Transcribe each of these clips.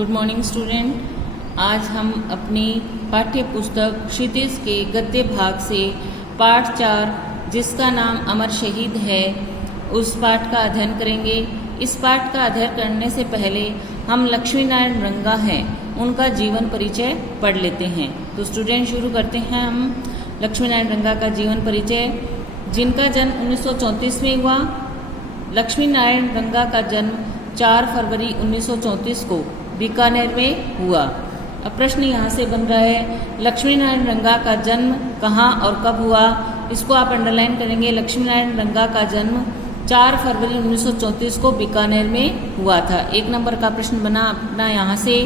Good morning student. आज हम अपनी पाठ्य पुस्तक क्षितिज के गद्य भाग से पाठ 4 जिसका नाम अमर शहीद है उस पाठ का अध्ययन करेंगे। इस पाठ का अध्ययन करने से पहले हम लक्ष्मी नारायण रंगा हैं उनका जीवन परिचय पढ़ लेते हैं। तो स्टूडेंट शुरू करते हैं हम लक्ष्मी नारायण रंगा का जीवन परिचय, जिनका जन्म 1934 में हुआ। लक्ष्मी नारायण रंगा का जन्म 4 फरवरी 1934 को बीकानेर में हुआ। अब प्रश्न यहाँ से बन रहा है, लक्ष्मी नारायण रंगा का जन्म कहाँ और कब हुआ? इसको आप अंडरलाइन करेंगे। लक्ष्मी नारायण रंगा का जन्म 4 फरवरी 1934 को बीकानेर में हुआ था। 1 नंबर का प्रश्न बना अपना। यहाँ से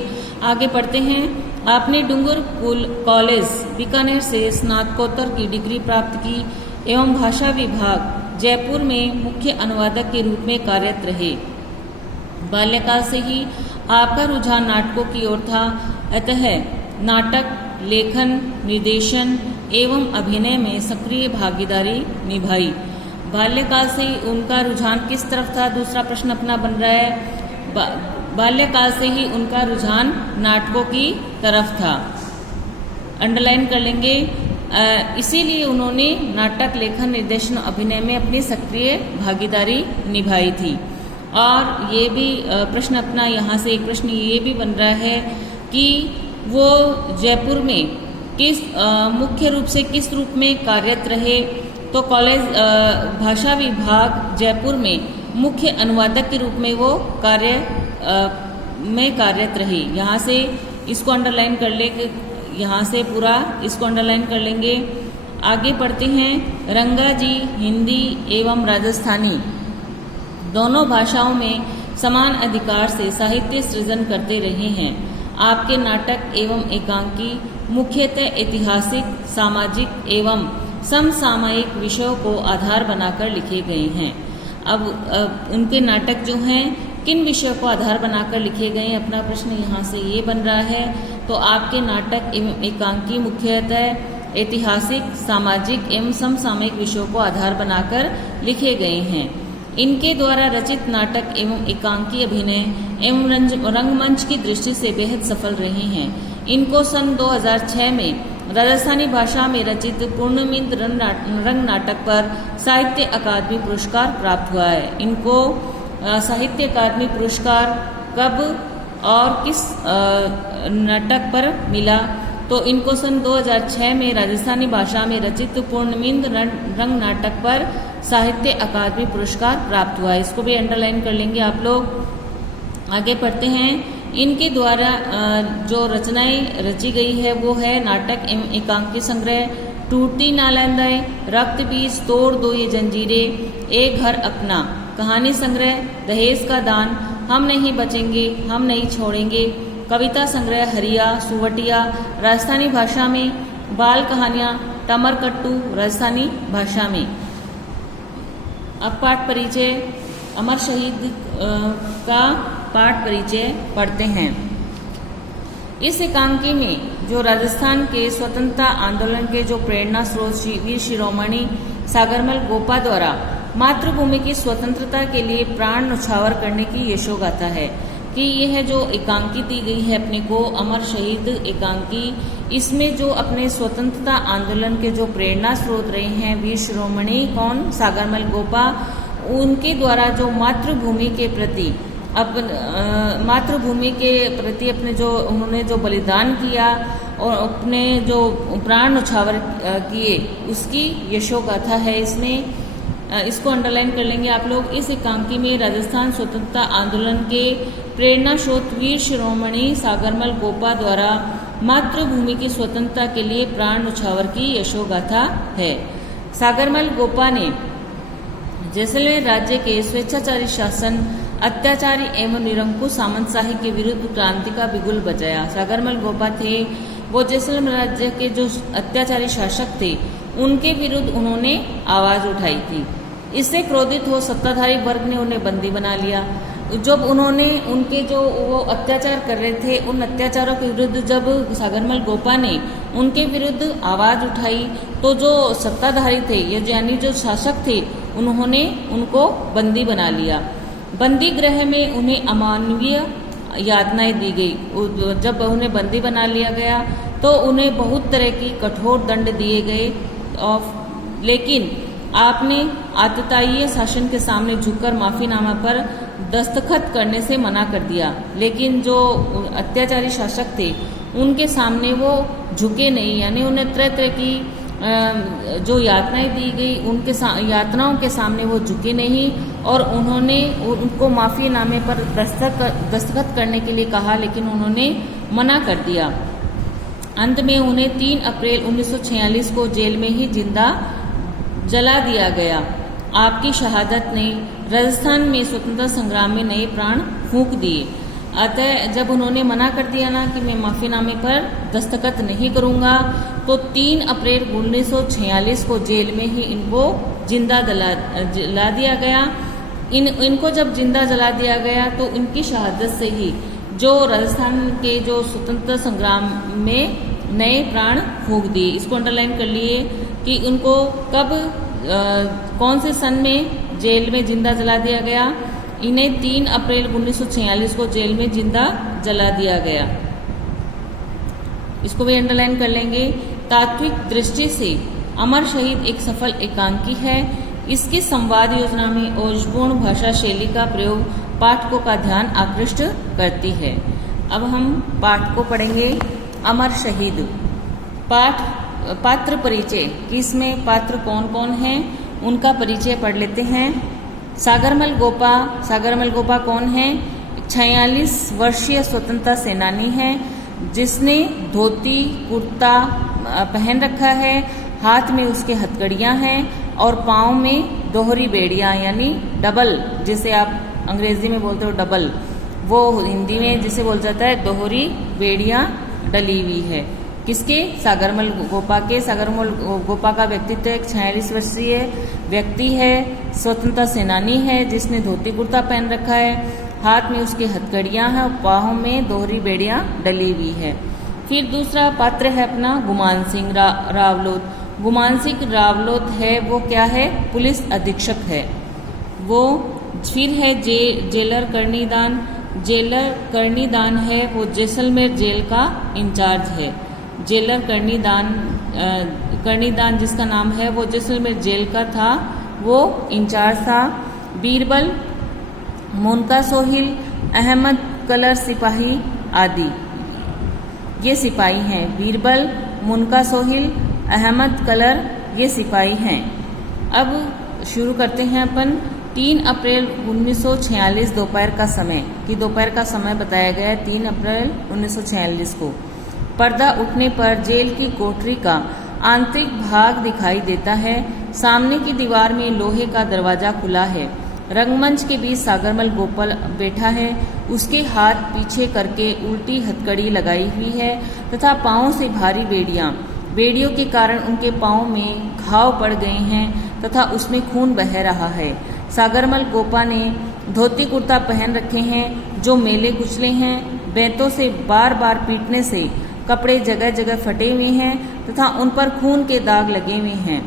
आगे पढ़ते हैं। आपने डूंगर कॉलेज बीकानेर से स्नातकोत्तर की डिग्री प्राप्त की एवं भाषा विभाग जयपुर में मुख्य अनुवादक के रूप में कार्यरत रहे। बाल्यकाल से ही आपका रुझान नाटकों की ओर था, अतः नाटक लेखन, निर्देशन एवं अभिनय में सक्रिय भागीदारी निभाई। बाल्यकाल से ही उनका रुझान किस तरफ था? दूसरा प्रश्न अपना बन रहा है। बाल्यकाल से ही उनका रुझान नाटकों की तरफ था, अंडरलाइन कर लेंगे। इसीलिए उन्होंने नाटक लेखन, निर्देशन, अभिनय में अपनी सक्रिय भागीदारी निभाई थी। और ये भी प्रश्न अपना यहाँ से एक प्रश्न ये भी बन रहा है कि वो जयपुर में किस मुख्य रूप से किस रूप में कार्यरत रहे? तो कॉलेज भाषा विभाग जयपुर में मुख्य अनुवादक के रूप में वो कार्यरत रही। यहाँ से इसको अंडरलाइन कर ले, यहाँ से पूरा इसको अंडरलाइन कर लेंगे। आगे पढ़ते हैं। रंगा जी हिंदी एवं राजस्थानी दोनों भाषाओं में समान अधिकार से साहित्य सृजन करते रहे हैं। आपके नाटक एवं एकांकी मुख्यतः ऐतिहासिक, सामाजिक एवं समसामयिक विषयों को आधार बनाकर लिखे गए हैं। अब उनके नाटक जो हैं किन विषयों को आधार बनाकर लिखे गए हैं? अपना प्रश्न यहाँ से ये बन रहा है। तो आपके नाटक एवं एकांकी मुख्यतः ऐतिहासिक, सामाजिक एवं समसामयिक विषयों को आधार बनाकर लिखे गए हैं। इनके द्वारा रचित नाटक एवं एकांकी अभिनय एवं रंगमंच की दृष्टि से बेहद सफल रहे हैं। इनको सन 2006 में राजस्थानी भाषा में रचित पूर्णमिंद रंग नाटक पर साहित्य अकादमी पुरस्कार प्राप्त हुआ है। इनको साहित्य अकादमी पुरस्कार कब और किस नाटक पर मिला? तो इनको सन 2006 में राजस्थानी भाषा में रचित पूर्णमिंद रंग नाटक पर साहित्य अकादमी पुरस्कार प्राप्त हुआ है। इसको भी अंडरलाइन कर लेंगे आप लोग। आगे पढ़ते हैं। इनके द्वारा जो रचनाएं रची गई है वो है नाटक एवं एकांकी संग्रह टूटती नालंदाएं, रक्त बीज, तोड़ दो ये जंजीरें, एक घर अपना, कहानी संग्रह दहेज का दान, हम नहीं बचेंगे, हम नहीं छोड़ेंगे, कविता संग्रह हरिया सुवटिया राजस्थानी भाषा में, बाल कहानियाँ टमरकट्टू राजस्थानी भाषा में। अब पाठ परिचय, अमर शहीद का पाठ परिचय पढ़ते हैं। इस एकांकी में जो राजस्थान के स्वतंत्रता आंदोलन के जो प्रेरणा स्रोत वीर शिरोमणि सागरमल गोपा द्वारा मातृभूमि की स्वतंत्रता के लिए प्राण न्यौछावर करने की यशोगाथा है कि यह जो एकांकी दी गई है अपने को अमर शहीद एकांकी, इसमें जो अपने स्वतंत्रता आंदोलन के जो प्रेरणा स्रोत रहे हैं वीर शिरोमणि कौन? सागरमल गोपा। उनके द्वारा जो मातृभूमि के प्रति अपने जो उन्होंने जो बलिदान किया और अपने जो प्राण न्यौछावर किए उसकी यशोगाथा है इसमें। इसको अंडरलाइन कर लेंगे आप लोग। इस एकांकी में राजस्थान स्वतंत्रता आंदोलन के प्रेरणा स्रोत वीर शिरोमणि सागरमल गोपा द्वारा मातृभूमि की स्वतंत्रता के लिए प्राण न्यौछावर की यशोगाथा है। सागरमल गोपा ने जैसलमेर राज्य के स्वेच्छाचारी शासन, अत्याचारी एवं निरंकुश सामंतशाही के विरुद्ध क्रांति का बिगुल बजाया। सागरमल गोपा थे वो जैसलमेर राज्य के जो अत्याचारी शासक थे उनके विरुद्ध उन्होंने आवाज उठाई थी। इससे क्रोधित हो सत्ताधारी वर्ग ने उन्हें बंदी बना लिया। जब उन्होंने उनके जो वो अत्याचार कर रहे थे उन अत्याचारों के विरुद्ध जब सागरमल गोपा ने उनके विरुद्ध आवाज उठाई तो जो सत्ताधारी थे यानी जो शासक थे उन्होंने उनको बंदी बना लिया। बंदी गृह में उन्हें अमानवीय यातनाएं दी गई। जब उन्हें बंदी बना लिया गया तो उन्हें बहुत तरह की कठोर दंड दिए गए, और लेकिन आपने आततायी शासन के सामने झुककर माफीनामा पर दस्तखत करने से मना कर दिया। लेकिन जो अत्याचारी शासक थे उनके सामने वो झुके नहीं, यानी उन्हें तरह तरह की जो यातनाएं दी गई उनके यातनाओं के सामने वो झुके नहीं, और उन्होंने उनको माफीनामे पर दस्तखत करने के लिए कहा, लेकिन उन्होंने मना कर दिया। अंत में उन्हें 3 अप्रैल 1946 को जेल में ही जिंदा जला दिया गया। आपकी शहादत ने राजस्थान में स्वतंत्रता संग्राम में नए प्राण फूंक दिए। अतः जब उन्होंने मना कर दिया ना कि मैं माफीनामे पर दस्तखत नहीं करूंगा, तो 3 अप्रैल 1946 को जेल में ही इनको जिंदा जला दिया गया। इनको जब जिंदा जला दिया गया तो इनकी शहादत से ही जो राजस्थान के जो स्वतंत्रता संग्राम में नए प्राण फूंक दिए। इसको अंडरलाइन कर लिए कि उनको कब कौन से सन में जेल में जिंदा जला दिया गया। इन्हें 3 अप्रैल 1946 को जेल में जिंदा जला दिया गया। इसको भी अंडरलाइन कर लेंगे। तात्विक दृष्टि से अमर शहीद एक सफल एकांकी है। इसकी संवाद योजना में ओजपूर्ण भाषा शैली का प्रयोग पाठकों का ध्यान आकृष्ट करती है। अब हम पाठ को पढ़ेंगे। अमर शहीद। पात्र परिचय कि इसमें पात्र कौन कौन हैं उनका परिचय पढ़ लेते हैं। सागरमल गोपा कौन है? 46 वर्षीय स्वतंत्रता सेनानी है, जिसने धोती कुर्ता पहन रखा है, हाथ में उसके हथकड़ियां हैं और पाँव में दोहरी बेड़ियां, यानी डबल, जिसे आप अंग्रेजी में बोलते हो डबल, वो हिंदी में जिसे बोल जाता है दोहरी बेड़ियां डली हुई है। किसके? सागरमल गोपा के। सागरमल गोपा का व्यक्तित्व एक 46 वर्षीय व्यक्ति है, स्वतंत्रता सेनानी है, जिसने धोती कुर्ता पहन रखा है, हाथ में उसके हथकड़ियां हैं और पाँव में दोहरी बेड़ियां डली हुई है। फिर दूसरा पात्र है अपना गुमान सिंह रावलोत। गुमान सिंह रावलोत है वो क्या है? पुलिस अधीक्षक है वो। फिर है जेलर कर्णीदान है वो जैसलमेर जेल का इंचार्ज है। जेलर कर्णीदान जिसका नाम है वो जैसलमेर जेल का था, वो इंचार्ज था। बीरबल, मुनका सोहिल, अहमद कलर सिपाही आदि ये सिपाही हैं। बीरबल, मुनका सोहिल, अहमद कलर ये सिपाही हैं। अब शुरू करते हैं अपन 3 अप्रैल 1946 दोपहर का समय, कि दोपहर का समय बताया गया है 3 अप्रैल 1946 को। पर्दा उठने पर जेल की कोठरी का आंतरिक भाग दिखाई देता है। सामने की दीवार में लोहे का दरवाजा खुला है। रंगमंच के बीच सागरमल गोपाल बैठा है। उसके हाथ पीछे करके उल्टी हथकड़ी लगाई हुई है तथा पाँव से भारी बेड़ियों के कारण उनके पाँव में घाव पड़ गए हैं तथा उसमें खून बह रहा है। सागरमल गोपा ने धोती कुर्ता पहन रखे हैं जो मेले कुचले हैं। बेंतों से बार बार पीटने से कपड़े जगह जगह फटे हुए हैं तथा उन पर खून के दाग लगे हुए हैं।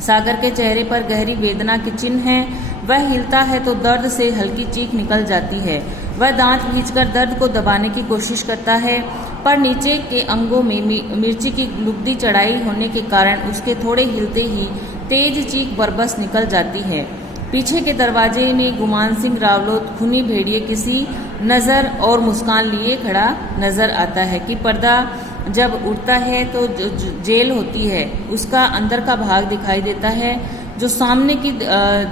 सागर के चेहरे पर गहरी वेदना के चिन्ह हैं। वह हिलता है तो दर्द से हल्की चीख निकल जाती है। वह दांत भींचकर दर्द को दबाने की कोशिश करता है, पर नीचे के अंगों में मिर्ची की लुगदी चढ़ाई होने के कारण उसके थोड़े हिलते ही तेज चीख बरबस निकल जाती है। पीछे के दरवाजे में गुमान सिंह रावलोत खूनी भेड़िए किसी नज़र और मुस्कान लिए खड़ा नजर आता है। कि पर्दा जब उठता है तो जो जेल होती है उसका अंदर का भाग दिखाई देता है। जो सामने की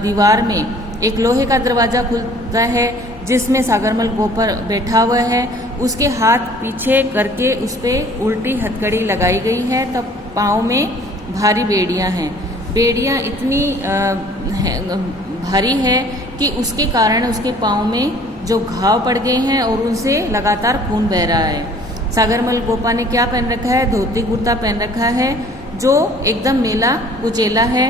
दीवार में एक लोहे का दरवाजा खुलता है जिसमें सागरमल गोपाल बैठा हुआ है। उसके हाथ पीछे करके उस पर उल्टी हथकड़ी लगाई गई है, तब पाँव में भारी बेड़ियां हैं। बेड़ियां इतनी भारी है कि उसके कारण उसके पाँव में जो घाव पड़ गए हैं और उनसे लगातार खून बह रहा है। सागरमल गोपा ने क्या पहन रखा है? धोती कुर्ता पहन रखा है जो एकदम मेला कुचेला है,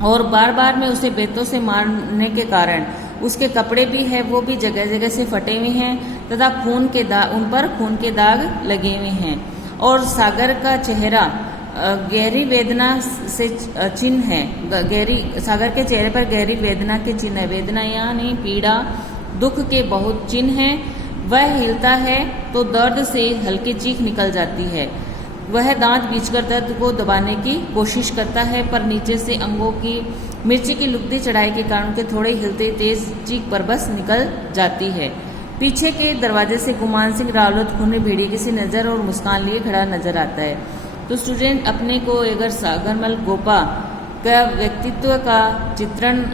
और बार बार में उसे बेतों से मारने के कारण उसके कपड़े भी है वो भी जगह जगह से फटे हुए हैं तथा उन पर खून के दाग लगे हुए हैं। और सागर का चेहरा गहरी वेदना से चिन्ह है। सागर के चेहरे पर गहरी वेदना के चिन्ह है। वेदना यानी पीड़ा, दुख के बहुत चिन्ह हैं। वह हिलता है तो दर्द से हल्की चीख निकल जाती है। वह दांत बींचकर दर्द को दबाने की कोशिश करता है, पर नीचे से अंगों की मिर्ची की लुगदी चढ़ाई के कारण के थोड़े हिलते तेज चीख पर बस निकल जाती है। पीछे के दरवाजे से गुमान सिंह रावलत खूनी भेड़िए किसी नज़र और मुस्कान लिए खड़ा नजर आता है। तो स्टूडेंट, अपने को अगर सागरमल गोपा का व्यक्तित्व का चित्रण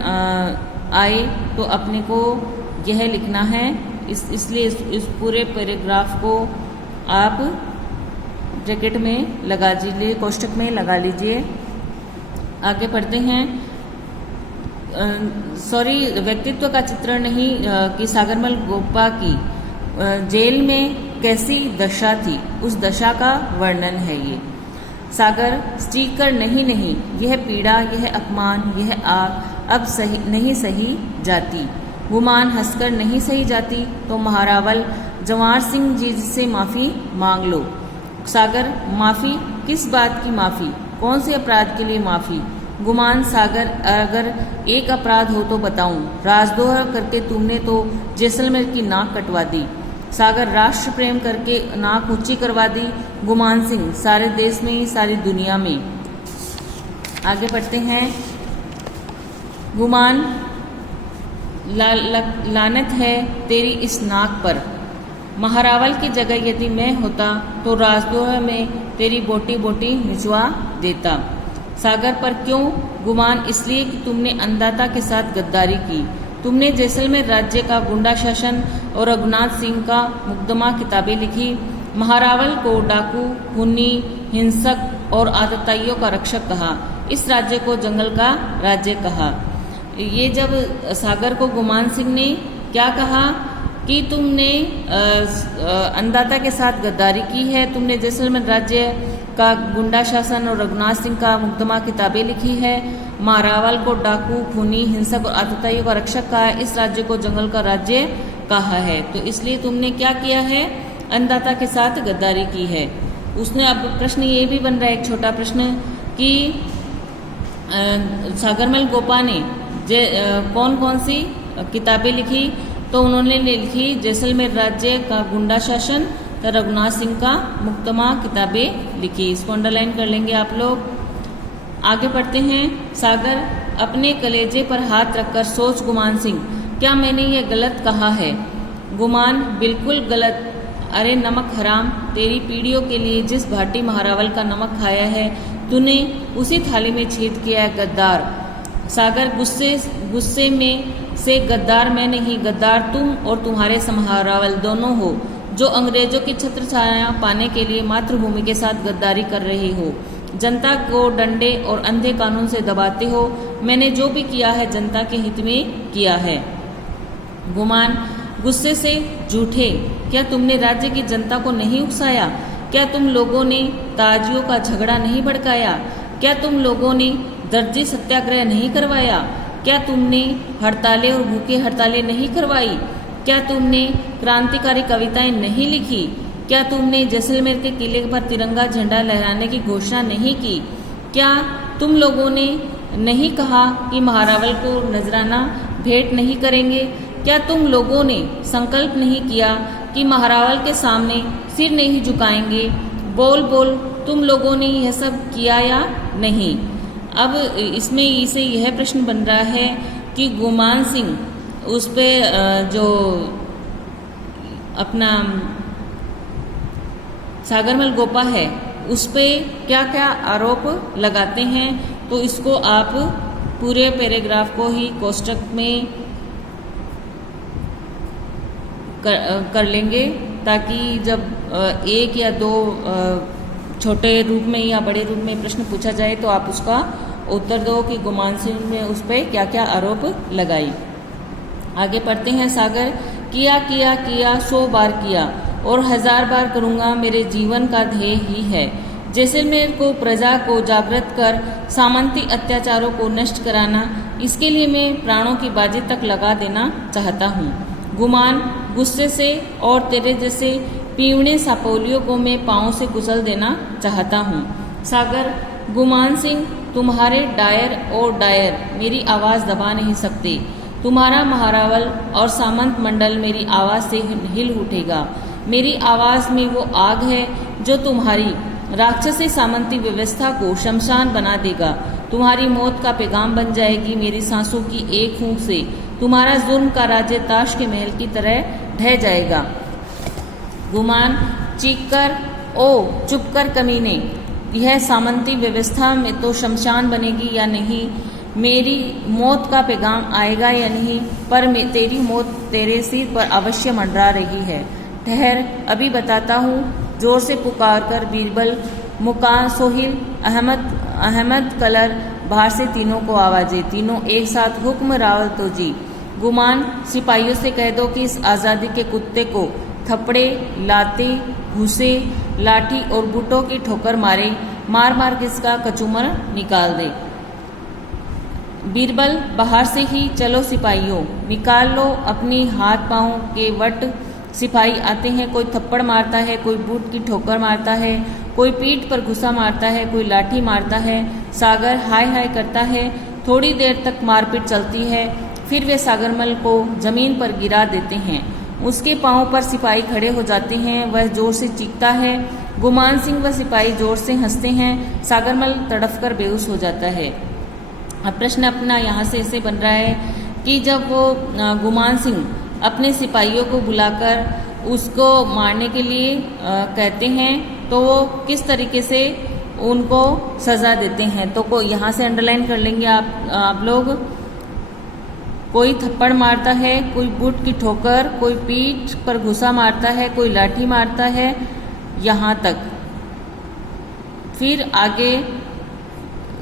आए तो अपने को यह लिखना है। इसलिए इस पूरे पैराग्राफ को आप ब्रैकेट में लगा लीजिए, कोष्ठक में लगा लीजिए। आगे पढ़ते हैं। व्यक्तित्व का चित्रण नहीं कि सागरमल गोपा की जेल में कैसी दशा थी, उस दशा का वर्णन है ये। सागर स्टीक कर नहीं, यह पीड़ा, यह अपमान, यह आग अब सही नहीं सही जाती। गुमान हंसकर नहीं सही जाती तो महारावल जवार सिंह जी से माफ़ी मांग लो। सागर, माफ़ी किस बात की माफ़ी, कौन से अपराध के लिए माफ़ी? गुमान सागर, अगर एक अपराध हो तो बताऊं, राजद्रोह करके तुमने तो जैसलमेर की नाक कटवा दी। सागर, राष्ट्र प्रेम करके नाक ऊंची करवा दी। गुमान सिंह, सारे देश में, सारी दुनिया में। आगे बढ़ते हैं। गुमान, लानत है तेरी इस नाक पर। महारावल की जगह यदि मैं होता तो राजद्रोह में तेरी बोटी बोटी निचवा देता। सागर, पर क्यों? गुमान, इसलिए कि तुमने अंधाता के साथ गद्दारी की। तुमने जैसलमेर राज्य का गुंडा शासन और रघुनाथ सिंह का मुकदमा किताबें लिखी। महारावल को डाकू, खूनी, हिंसक और आतताइयों का रक्षक कहा। इस राज्य को जंगल का राज्य कहा। ये जब सागर को गुमान सिंह ने क्या कहा कि तुमने अंधाता के साथ गद्दारी की है, तुमने जैसलमेर राज्य का गुंडा शासन और रघुनाथ सिंह का मुकदमा किताबें लिखी है। महारावल को डाकू, खूनी, हिंसक और आतताइयों का रक्षक कहा है। इस राज्य को जंगल का राज्य कहा है। तो इसलिए तुमने क्या किया है? अंधाता के साथ गद्दारी की है। उसने अब प्रश्न ये भी बन रहा है, एक छोटा प्रश्न, कि सागरमल गोपा ने कौन कौन सी किताबें लिखी? तो उन्होंने लिखी जैसलमेर राज्य का गुंडा शासन, तो रघुनाथ सिंह का मुकदमा किताबें लिखी। इसको अंडरलाइन कर लेंगे आप लोग। आगे बढ़ते हैं। सागर, अपने कलेजे पर हाथ रखकर सोच गुमान सिंह, क्या मैंने ये गलत कहा है? गुमान, बिल्कुल गलत। अरे नमक हराम, तेरी पीढ़ियों के लिए जिस भाटी महारावल का नमक खाया है तूने उसी थाली में छेद किया है, गद्दार। सागर, गुस्से में से गद्दार मैं नहीं, गद्दार तुम और तुम्हारे महारावल दोनों हो, जो अंग्रेजों की छत्र छाया पाने के लिए मातृभूमि के साथ गद्दारी कर रहे हो। जनता को डंडे और अंधे कानून से दबाते हो। मैंने जो भी किया है जनता के हित में किया है। गुमान, गुस्से से झूठे, क्या तुमने राज्य की जनता को नहीं उकसाया? क्या तुम लोगों ने ताजियों का झगड़ा नहीं भड़काया? क्या तुम लोगों ने दर्जी सत्याग्रह नहीं करवाया? क्या तुमने हड़तालें और भूखे हड़तालें नहीं करवाई? क्या तुमने क्रांतिकारी कविताएं नहीं लिखी? क्या तुमने जैसलमेर के किले पर तिरंगा झंडा लहराने की घोषणा नहीं की? क्या तुम लोगों ने नहीं कहा कि महारावल को नजराना भेंट नहीं करेंगे? क्या तुम लोगों ने संकल्प नहीं किया कि महारावल के सामने सिर नहीं झुकाएंगे? बोल बोल, तुम लोगों ने यह सब किया या नहीं? अब इसमें इसे यह प्रश्न बन रहा है कि गुमान सिंह उस पे जो अपना सागरमल गोपा है उस पे क्या क्या आरोप लगाते हैं। तो इसको आप पूरे पैराग्राफ को ही कोष्टक में कर लेंगे, ताकि जब एक या दो छोटे रूप में या बड़े रूप में प्रश्न पूछा जाए तो आप उसका उत्तर दो कि गुमान सिंह ने उस पर क्या क्या आरोप लगाई। आगे पढ़ते हैं। सागर, किया किया किया 100 बार किया और 1000 बार करूँगा, मेरे जीवन का ध्येय ही है। जैसलमेर को, प्रजा को जागृत कर सामंती अत्याचारों को नष्ट कराना, इसके लिए मैं प्राणों की बाजी तक लगा देना चाहता हूँ। गुमान, गुस्से से और तेरे जैसे पीवने सापोलियों को मैं पाँव से कुचल देना चाहता हूँ। सागर, गुमान सिंह, तुम्हारे डायर और डायर मेरी आवाज़ दबा नहीं सकते। तुम्हारा महारावल और सामंत मंडल मेरी आवाज से हिल उठेगा। मेरी आवाज में वो आग है जो तुम्हारी राक्षसी सामंती व्यवस्था को शमशान बना देगा। तुम्हारी मौत का पैगाम बन जाएगी मेरी सांसों की एक फूंक से। तुम्हारा जुल्म का राज्य ताश के महल की तरह ढह जाएगा। गुमान चीख कर, ओ चुप कर कमीने, यह सामंती व्यवस्था में तो शमशान बनेगी या नहीं, मेरी मौत का पैगाम आएगा या नहीं, पर तेरी मौत तेरे सिर पर अवश्य मंडरा रही है। ठहर, अभी बताता हूँ। जोर से पुकार कर बीरबल, मुकान, सोहिल, अहमद कलर, बाहर से तीनों को आवाजें। तीनों एक साथ, हुक्म रावल तो जी। गुमान सिपाहियों से कह दो कि इस आज़ादी के कुत्ते को थप्पड़े, लाते, घुसे, लाठी और बूटों की ठोकर मारे, मार मार के इसका कचूमर निकाल दे। बीरबल बाहर से ही, चलो सिपाहियों निकाल लो अपनी हाथ पांव के वट। सिपाही आते हैं, कोई थप्पड़ मारता है, कोई बूट की ठोकर मारता है, कोई पीठ पर घुसा मारता है, कोई लाठी मारता है। सागर हाय हाय करता है। थोड़ी देर तक मारपीट चलती है, फिर वे सागरमल को जमीन पर गिरा देते हैं। उसके पांव पर सिपाही खड़े हो जाते हैं। वह जोर से चीखता है। गुमान सिंह व सिपाही जोर से हंसते हैं। सागरमल तड़फ कर बेहोश हो जाता है। अब प्रश्न अपना यहाँ से ऐसे बन रहा है कि जब वो गुमान सिंह अपने सिपाहियों को बुलाकर उसको मारने के लिए कहते हैं तो वो किस तरीके से उनको सजा देते हैं। तो यहाँ से अंडरलाइन कर लेंगे आप लोग। कोई थप्पड़ मारता है, कोई बूट की ठोकर, कोई पीठ पर घुसा मारता है, कोई लाठी मारता है, यहाँ तक। फिर आगे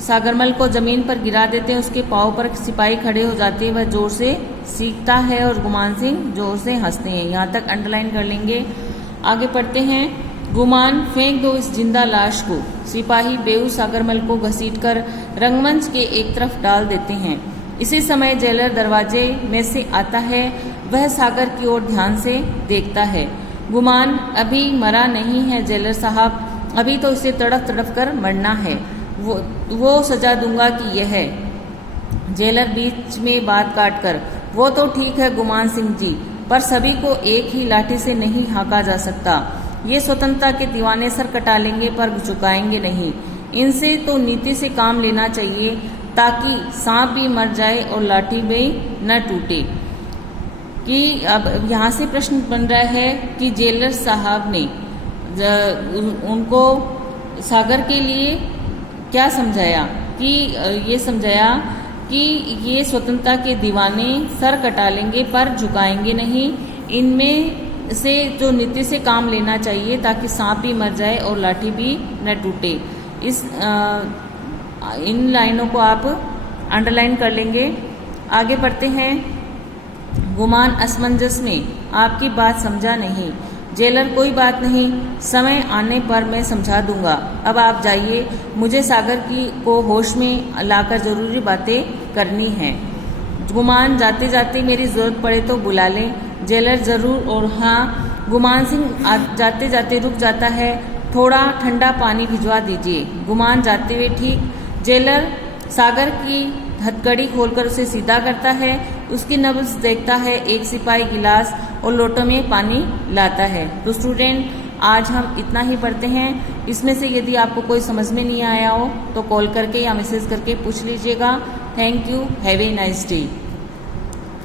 सागरमल को जमीन पर गिरा देते हैं। उसके पाँव पर सिपाही खड़े हो जाते हैं। वह जोर से सीखता है और गुमान सिंह जोर से हंसते हैं। यहाँ तक अंडरलाइन कर लेंगे। आगे पढ़ते हैं। गुमान, फेंक दो इस जिंदा लाश को। सिपाही बेहोश सागरमल को घसीटकर रंगमंच के एक तरफ डाल देते हैं। इसी समय जेलर दरवाजे में से आता है। वह सागर की ओर ध्यान से देखता है। गुमान, अभी मरा नहीं है जेलर साहब, अभी तो इसे तड़प तड़प कर मरना है। वो सजा दूंगा कि यह है। जेलर बीच में बात काट कर, वो तो ठीक है गुमान सिंह जी, पर सभी को एक ही लाठी से नहीं हाँका जा सकता। ये स्वतंत्रता के दीवाने सर कटा लेंगे पर झुकाएंगे नहीं। इनसे तो नीति से काम लेना चाहिए ताकि सांप भी मर जाए और लाठी भी न टूटे। कि अब यहाँ से प्रश्न बन रहा है कि जेलर साहब ने उनको सागर के लिए क्या समझाया, कि ये समझाया कि ये स्वतंत्रता के दीवाने सर कटा लेंगे पर झुकाएंगे नहीं। इनमें से जो नीति से काम लेना चाहिए ताकि सांप भी मर जाए और लाठी भी न टूटे। इन लाइनों को आप अंडरलाइन कर लेंगे। आगे बढ़ते हैं। गुमान असमंजस में, आपकी बात समझा नहीं। जेलर, कोई बात नहीं, समय आने पर मैं समझा दूंगा। अब आप जाइए, मुझे सागर को होश में लाकर जरूरी बातें करनी हैं। गुमान, जाते जाते मेरी जरूरत पड़े तो बुला लें। जेलर, जरूर और हाँ। गुमान सिंह जाते जाते रुक जाता है। थोड़ा ठंडा पानी भिजवा दीजिए। गुमान जाते हुए, ठीक। जेलर सागर की हथकड़ी खोलकर उसे सीधा करता है। उसकी नब्ज देखता है। एक सिपाही गिलास और लोटों में पानी लाता है। तो स्टूडेंट, आज हम इतना ही पढ़ते हैं। इसमें से यदि आपको कोई समझ में नहीं आया हो तो कॉल करके या मैसेज करके पूछ लीजिएगा। Thank you. Have a nice day.